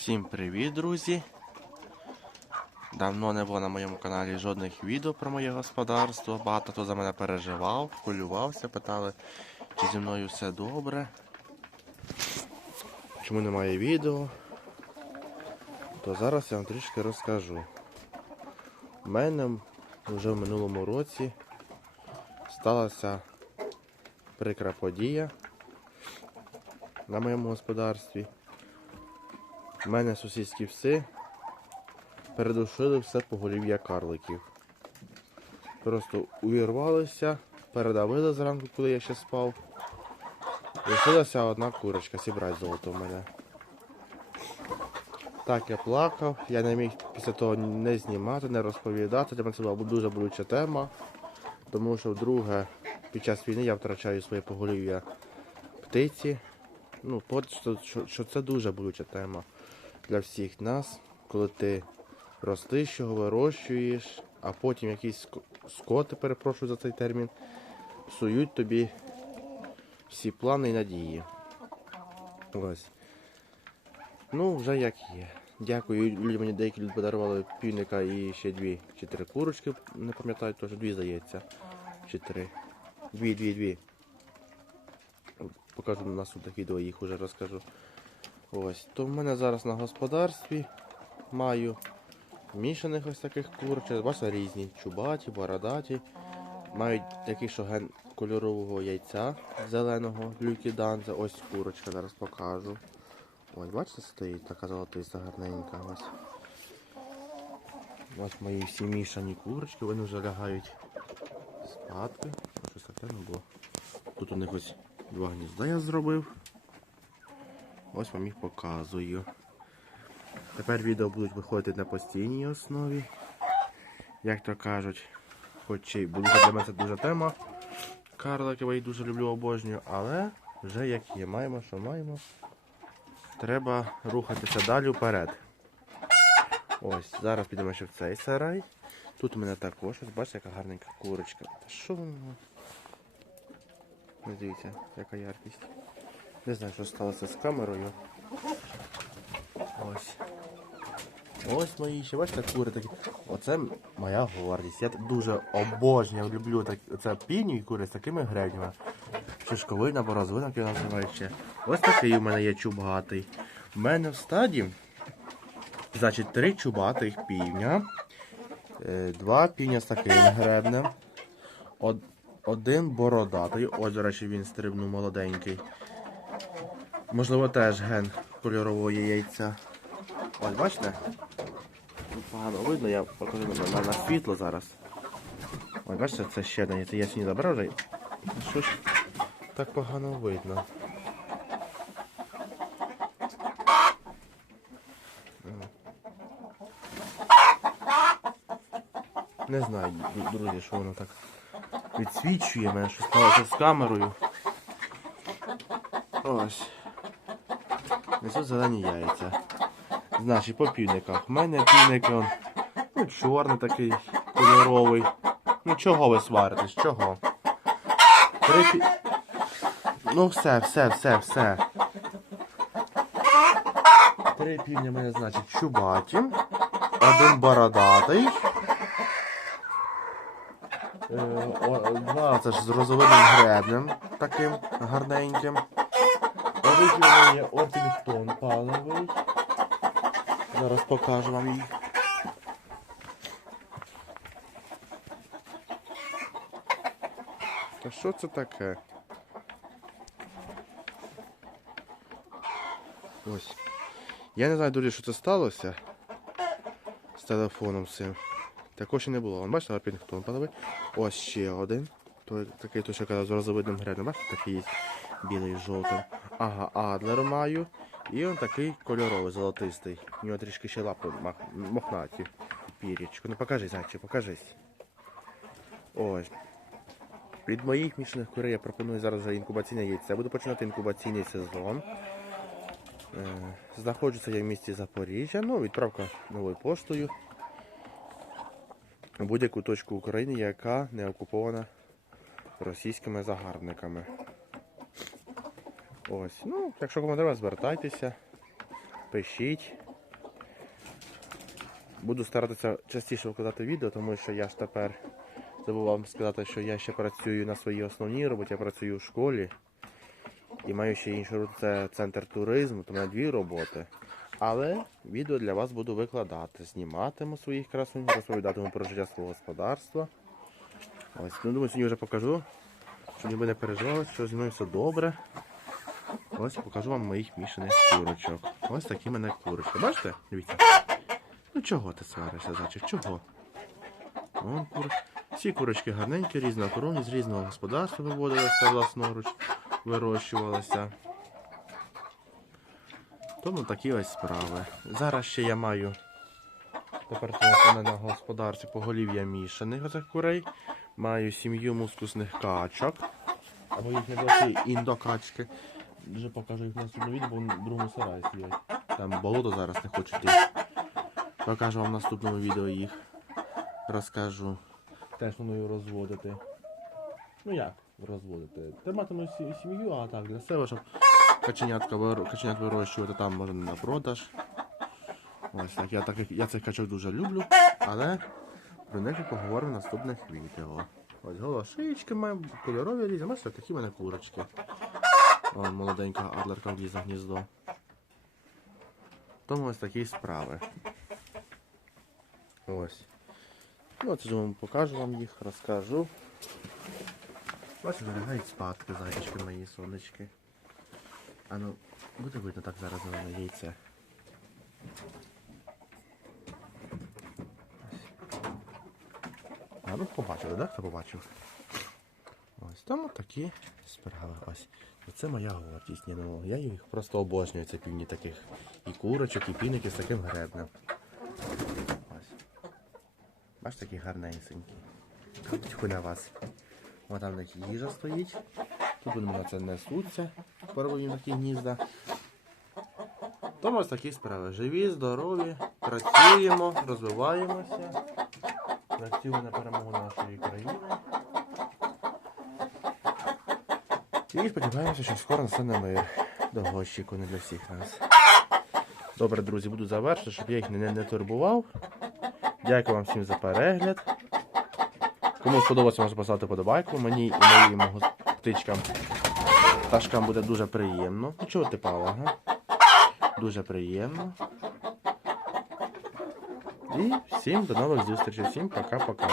Всім привіт, друзі! Давно не було на моєму каналі жодних відео про моє господарство. Багато хто за мене переживав, хвилювався, питали, чи зі мною все добре. Чому немає відео? То зараз я вам трішки розкажу. У мене вже в минулому році сталася прикра подія на моєму господарстві. У мене сусідські пси передушили все поголів'я карликів. Просто увірвалися, передавили зранку, коли я ще спав. Лишилася одна курочка, сібрать золото в мене. Так, я плакав, я не міг після того не знімати, не розповідати. Для мене це була дуже болюча тема. Тому що вдруге під час війни я втрачаю своє поголів'я птиці. Ну, що, що це дуже болюча тема для всіх нас, коли ти ростиш його, вирощуєш, а потім якісь скоти, перепрошую за цей термін, псують тобі всі плани і надії. Ось. Ну, вже як є. Дякую. Мені деякі люди подарували півника і ще дві чи три курочки, не пам'ятаю, теж дві здається. Чи три. Дві, дві, дві. Покажу на наступних відео, їх уже розкажу. Ось, то в мене зараз на господарстві маю мішаних ось таких курочок, бачите, різні, чубаті, бородаті. Мають такі, що ген кольорового яйця зеленого, люкіданза. Ось курочка, зараз покажу. Ось, бачите, стоїть така золотиста, гарненька. Ось. Ось мої всі мішані курочки, вони вже лягають спадки. Щось таке не було. Тут у них ось два гнізда я зробив. Ось вам їх показую. Тепер відео будуть виходити на постійній основі. Як то кажуть, хоч і буде для мене це дуже тема. Карлики я їх дуже люблю, обожнюю, але вже як є, маємо, що маємо. Треба рухатися далі вперед. Ось, зараз підемо ще в цей сарай. Тут у мене також, ось бачите, яка гарненька курочка. Та що воно? Дивіться, яка яркість. Не знаю, що сталося з камерою. Ось. Ось мої ще, бачите, кури такі. Оце моя гордість. Я дуже обожнюю, люблю так, це півні і кури з такими гребнями. Шишковина, борозовина, як його називають ще. Ось такий у мене є чубатий. У мене в стаді, значить, три чубатих півня. Е, Два півня з таким гребнем. Один бородатий. Ось, до речі, він стрибнув молоденький. Можливо, теж ген кольорового яйця. Ось, бачите? Тут погано видно, я покажу на, на, світло зараз. Ось, бачите, це ще один. Це я сьогодні забрав вже. Що ж так погано видно? Не знаю, друзі, що воно так відсвічує мене, що сталося з камерою. Ось. Несу зелені яйця. Значить, по півниках. У мене півник он, ну, чорний такий, кольоровий. Ну чого ви сваритесь? Чого? Три. Ну все, все, все, все. Три півня мене, значить, чубаті. Один бородатий. Е, Два це ж з розовиним гребнем таким гарненьким. Один у мене паливий. Зараз покажу вам їх. Та що це таке? Ось. Я не знаю, дуже, що це сталося з телефоном цим. Також і не було. Вон, бачите, Орпінгтон паливий. Ось ще один. Той, такий, то, що казав, з розовидним гребнем. Бачите, такий є білий з жовтим. Ага, Адлер маю. І он такий кольоровий, золотистий. У нього трішки ще лапи мохнаті. Пірічку. Ну покажи, зайче, покажись. Ось. Від моїх мішаних курей я пропоную зараз вже інкубаційне яйце. Буду починати інкубаційний сезон. Е, Знаходжуся я в місті Запоріжжя. Ну, відправка новою поштою. Будь-яку точку України, яка не окупована російськими загарбниками. Ось, ну, якщо кому треба, звертайтеся, пишіть. Буду старатися частіше викладати відео, тому що я ж тепер забув вам сказати, що я ще працюю на своїй основній роботі, я працюю в школі. І маю ще іншу роботу, це центр туризму, то мене дві роботи. Але відео для вас буду викладати. Зніматиму своїх красунь, розповідатиму про життя свого господарства. Ось, ну думаю, сьогодні вже покажу, щоб ви не переживали, що зі мною все добре. Ось покажу вам моїх мішаних курочок. Ось такі мене курочки. Бачите? Дивіться. Ну чого ти сваришся, зайчик? Чого? Вон кур... Всі курочки гарненькі, різнокоровні, з різного господарства виводилися власноруч, вирощувалися. Тому такі ось справи. Зараз ще я маю тепер у мене на господарстві поголів'я мішаних оцих курей. Маю сім'ю мускусних качок. Або їх не досі індокачки. Вже покажу їх на наступному відео, бо в другому сараї сидять. Там болото зараз не хочуть йти. Покажу вам в наступному відео їх. Розкажу. Теж планую розводити. Ну як розводити? Триматиму сім'ю, а так для себе, щоб каченятка каченят вирощувати там може на продаж. Ось так. Я, таких, я цих качок дуже люблю, але про них я поговорю в наступних відео. Ось голошички маємо, кольорові різні. Бачите, такі в мене курочки. Молоденька адлерка влізла в гніздо. Тому ось такі справи. Ось. Ну, це ж вам покажу вам їх, розкажу. Бачите, залягають спадки, зайчики мої сонечки. А ну, буде видно так зараз на мене яйце. А ну побачили, так? Хто побачив? Ось там такі справи. Ось. Це моя гордість. Я їх просто обожнюю, це півні таких і курочок, і півники з таким гребнем. Ось. Бачите, такі гарненькі. Хуй на вас. Ось там них їжа стоїть. Тут вони на це несуться, порвані такі гнізда. Тому ось такі справи. Живі, здорові, працюємо, розвиваємося. Працюємо на перемогу нашої країни. І сподіваємося, що скоро настане мир. Довго очікуваний для всіх нас. Добре, друзі, буду завершити, щоб я їх не, не турбував. Дякую вам всім за перегляд. Кому сподобалося, можна поставити подобайку. Мені і моїм птичкам пташкам буде дуже приємно. Ну чого ти пала, ага? Дуже приємно. І всім до нових зустрічей. Всім пока-пока.